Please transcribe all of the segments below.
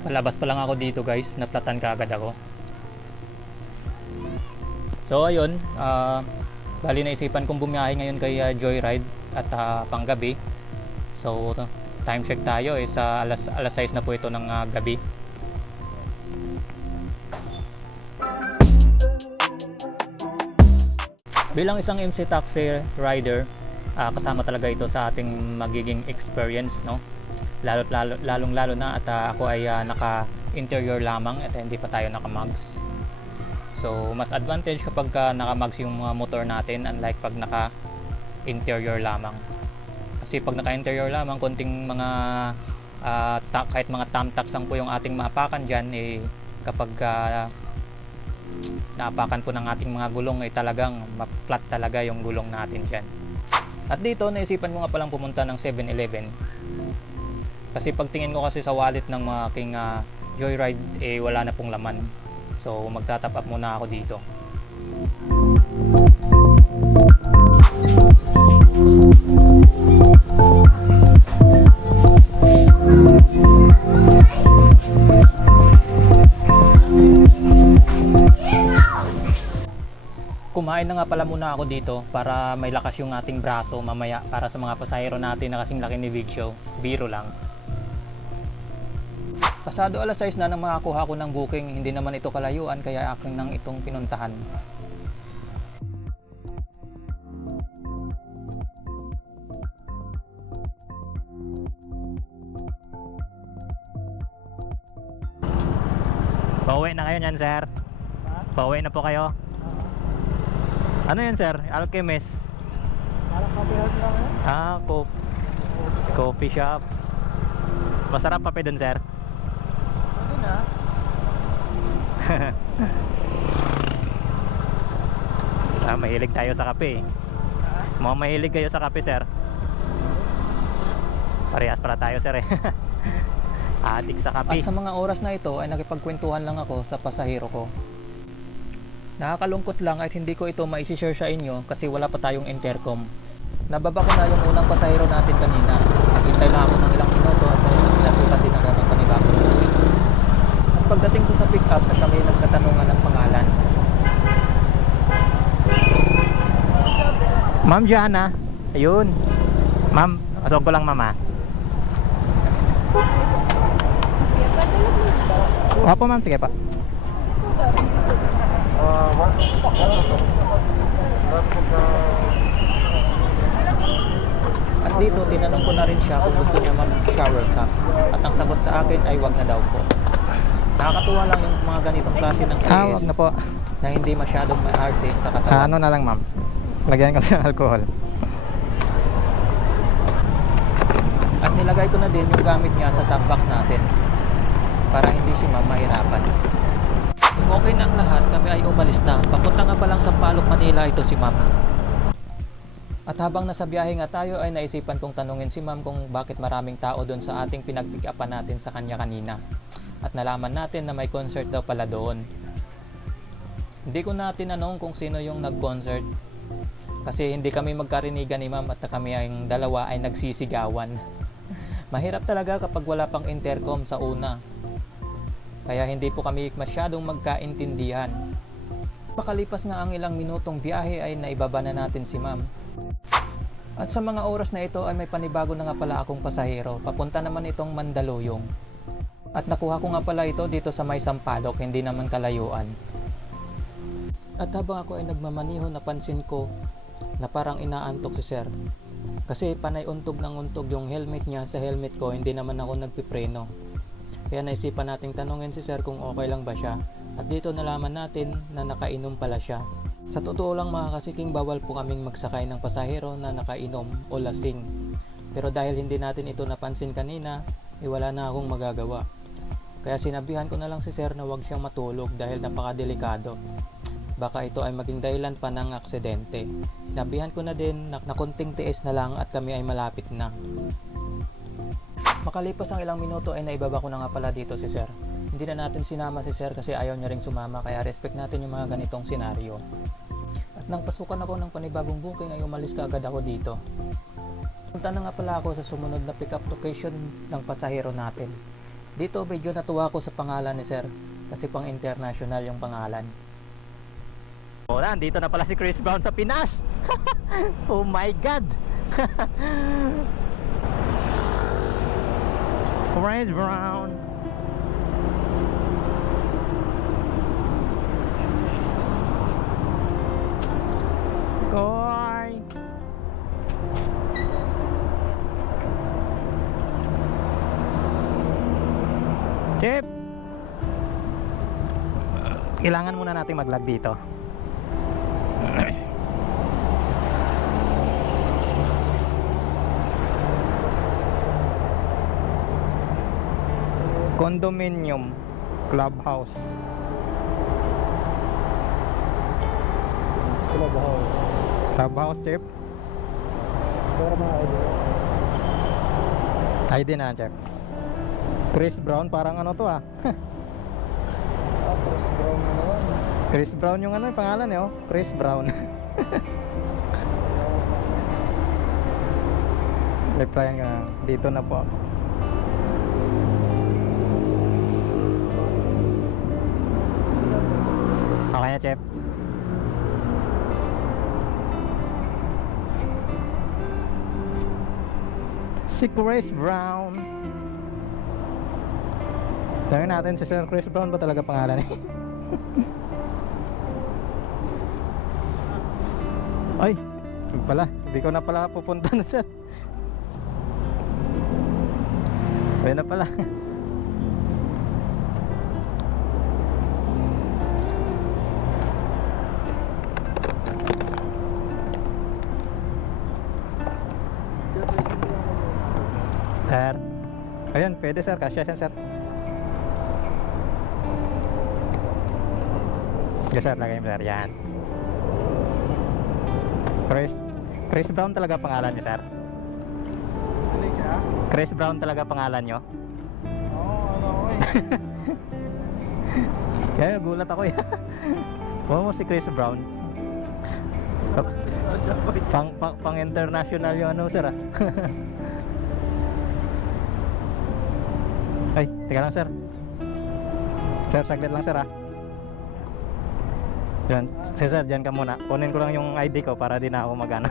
Palabas pa lang ako dito guys, naplatan ka agad ako. So ayun, ah bali naisipan kong bumiyahe ngayon kay ah, Joyride at ah, panggabi. So time check tayo eh sa alas alas 6 na po ito ng ah, gabi. Bilang isang MC taxi rider, ah, kasama talaga ito sa ating magiging experience, no? Lalo lalo lalong lalo na at ah, ako ay ah, naka interior lamang at hindi pa tayo naka mags. So, mas advantage kapag ka naka-mags yung mga motor natin unlike pag naka-interior lamang. Kasi pag naka-interior lamang, konting mga ah, ta- kahit mga tamtax lang po yung ating maapakan dyan, eh, kapag ah, naapakan po ng ating mga gulong, eh talagang ma-flat talaga yung gulong natin dyan. At dito, naisipan ko nga palang pumunta ng 7-Eleven. Kasi pagtingin ko kasi sa wallet ng mga aking ah, Joyride, eh wala na pong laman. So magtatap up muna ako dito. Kumain na nga pala muna ako dito para may lakas yung ating braso mamaya para sa mga pasahero natin na kasing laki ni Big Show. Biro lang. Pasado alas 6 na nang makakuha ko ng booking, hindi naman ito kalayuan kaya aking nang itong pinuntahan. Pauwi na kayo niyan, sir. Pauwi na po kayo. Ano yan, sir? Alchemist. Parang kabihan lang yun. Ah, co coffee shop. Masarap pa doon, sir. Ano na? Ah, mahilig tayo sa kape. eh. Mga mahilig kayo sa kape, sir. Parehas pala tayo, sir eh. Adik sa kape. At sa mga oras na ito ay nakipagkwentuhan lang ako sa pasahero ko. Nakakalungkot lang at hindi ko ito maisishare sa inyo kasi wala pa tayong intercom. Nababa ko na yung unang pasahero natin kanina. Naghintay lang ako ng ilang minuto at dahil sa pinasukan din ako ng panibagong booking. At pagdating ko sa pick up at kami nagkatanungan ng pangalan. Ma'am Jana, ayun. Ma'am, asog ko lang mama. Opo ma'am, sige pa. Ah? At dito, tinanong ko na rin siya kung gusto niya mag-shower cap. At ang sagot sa akin ay wag na daw po. Nakakatuwa lang yung mga ganitong klase ng Ah, wag na po. na hindi masyadong maarte sa Ah, katawan. ano na lang ma'am. Lagyan ko ng alcohol. At nilagay ko na din yung gamit niya sa top box natin para hindi si ma'am mahirapan. Okay na ang lahat, kami ay umalis na. Papunta nga pa lang sa Palok, Manila ito si ma'am. At habang nasa biyahe nga tayo ay naisipan kong tanungin si ma'am kung bakit maraming tao doon sa ating pinag-pick upan natin sa kanya kanina. At nalaman natin na may concert daw pala doon. Hindi ko na tinanong kung sino yung nag-concert kasi hindi kami magkarinigan ni ma'am at kami ang dalawa ay nagsisigawan. Mahirap talaga kapag wala pang intercom sa una. Kaya hindi po kami masyadong magkaintindihan. Pakalipas nga ang ilang minutong biyahe ay naibaba na natin si ma'am. At sa mga oras na ito ay may panibago na nga pala akong pasahero. Papunta naman itong Mandaluyong. At nakuha ko nga pala ito dito sa may Sampaloc, hindi naman kalayuan. At habang ako ay nagmamaniho, napansin ko na parang inaantok si sir. Kasi panay untog ng untog yung helmet niya sa helmet ko, hindi naman ako nagpipreno. Kaya naisipan nating tanungin si sir kung okay lang ba siya. At dito nalaman natin na nakainom pala siya. Sa totoo lang mga kasiking bawal po kaming magsakay ng pasahero na nakainom o lasing. Pero dahil hindi natin ito napansin kanina, iwala na akong magagawa. Kaya sinabihan ko na lang si sir na huwag siyang matulog dahil napakadelikado. Baka ito ay maging dahilan pa ng aksidente. Sinabihan ko na din na, na konting tiis na lang at kami ay malapit na. Makalipas ang ilang minuto ay naibaba ko na nga pala dito si sir. Hindi na natin sinama si sir kasi ayaw niya ring sumama kaya respect natin yung mga ganitong senaryo. At nang pasukan ako ng panibagong booking ay umalis ka agad ako dito. Punta na nga pala ako sa sumunod na pick-up location ng pasahero natin. Dito medyo natuwa ko sa pangalan ni sir kasi pang international yung pangalan. Wala, dito na pala si Chris Brown sa Pinas. oh my God. Chris Brown. Koy. Chip. Kailangan muna nating mag-lag dito. Condominium Clubhouse. Clubhouse. Clubhouse, Chip. Pero mga idol. ID na, Chip. Chris Brown, parang ano to ah. Tapos brown naman. Chris Brown yung ano, yung pangalan eh, oh. Chris Brown. Replyan ka. Dito na po ako. Chef. Si Chris Brown. Tanungin natin si Sir Chris Brown ba talaga pangalan eh? Ay, pala. Hindi ko na pala pupunta na sir. Ayun na pala. pwede sir. Kasya siya sir. Yes sir, lagay mo sir. Yan. Chris Chris Brown talaga pangalan niyo, sir? Ano ka? Chris Brown talaga pangalan niyo? Oo, ano ko eh. Kaya nagulat ako eh. Kuha mo si Chris Brown. pang, pang, pang international yung ano, sir ah. Ay, teka lang, sir. Sir, saglit lang, sir ah. Diyan, si sir, diyan ka muna. Kunin ko lang yung ID ko para di na ako magana.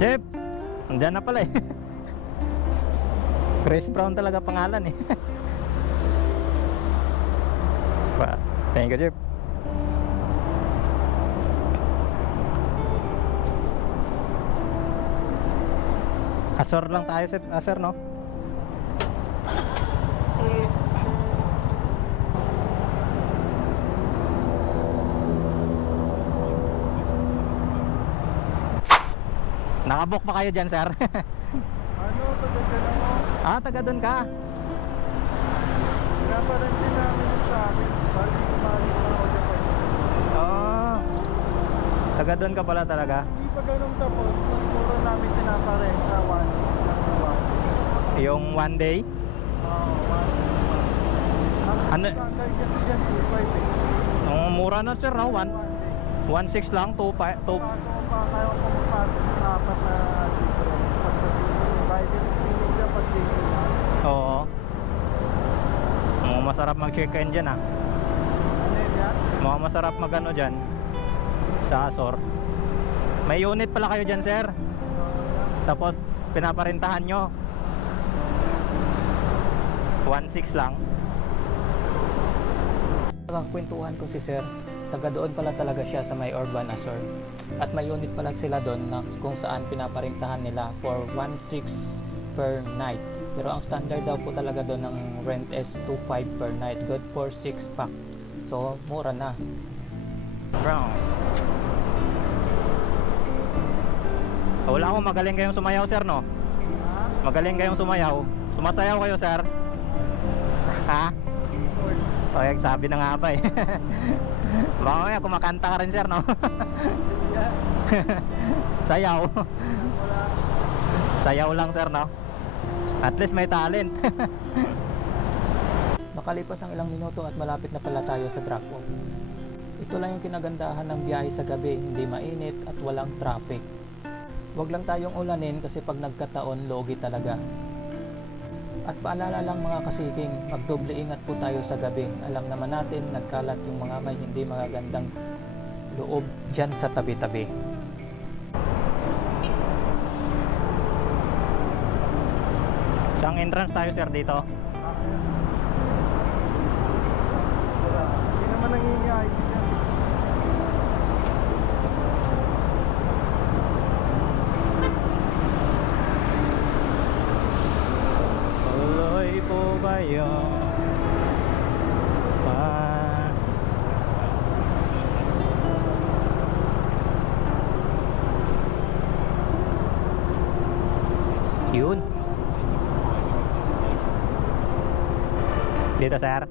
Chip! Andyan na pala eh. Chris Brown talaga pangalan eh. Thank you, Chip. Asor lang tayo, Chip. Asor, no? Nakabook pa kayo dyan, sir? Ano, tagal ka na mo. ah, taga doon ka. Pinapalan din namin sa akin. Balik umalis na ako dyan. Oh. Taga doon ka pala talaga. Hindi pa ganun tapos. Mura namin pinaparent sa one. Yung one day. Oo, one. Ang Ano- standard kasi dyan, 2.5 eh. Oh, mura na sir, no? One, One day. 1.6 lang, 2, 2, Kaso pa kayo pumapasok ng apat na pag na. Oo. Mukhang masarap mag-check-in dyan ah. Ano? Mukhang masarap mag-ano dyan. Sa Azor. May unit pala kayo dyan, sir. Tapos, pinaparintahan nyo. 1.6 lang. Nakakwentuhan ko si Sir, taga doon pala talaga siya sa may Urban Azor. At may unit pala sila doon na kung saan pinaparintahan nila for 1.6 per night. Pero ang standard daw po talaga doon ng rent is 2.5 per night. Good for 6 pack. So, mura na. Brown. Wala akong magaling kayong sumayaw, sir, no? Magaling kayong sumayaw. Sumasayaw kayo, sir. Ha? Okay, sabi na nga ba eh. Baka mamaya kumakanta ka rin, sir, no? Sayaw. Sayaw lang, sir, no? At least may talent. Makalipas ang ilang minuto at malapit na pala tayo sa drop-off. Ito lang yung kinagandahan ng biyahe sa gabi, hindi mainit at walang traffic. Huwag lang tayong ulanin kasi pag nagkataon, logi talaga. At paalala lang mga kasiking, magdoble ingat po tayo sa gabi. Alam naman natin, nagkalat yung mga may hindi magagandang loob dyan sa tabi-tabi. Saan entrance tayo sir dito? Wala. Hindi naman nangingi ID dyan. Tuloy po kayo pa Yun Dito sir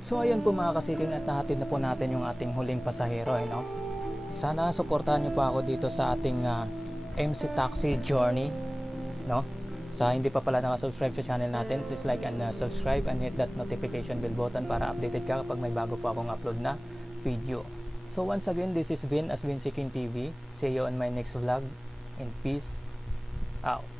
So ayan po mga kasiking at nahatid na po natin yung ating huling pasahero. Eh, no? Sana suportahan niyo po ako dito sa ating ah, MC Taxi Journey. No? Sa hindi pa pala nakasubscribe sa channel natin, please like and uh, subscribe and hit that notification bell button para updated ka kapag may bago po akong upload na video. So once again, this is Vin as Vin Seeking TV. See you on my next vlog and peace out.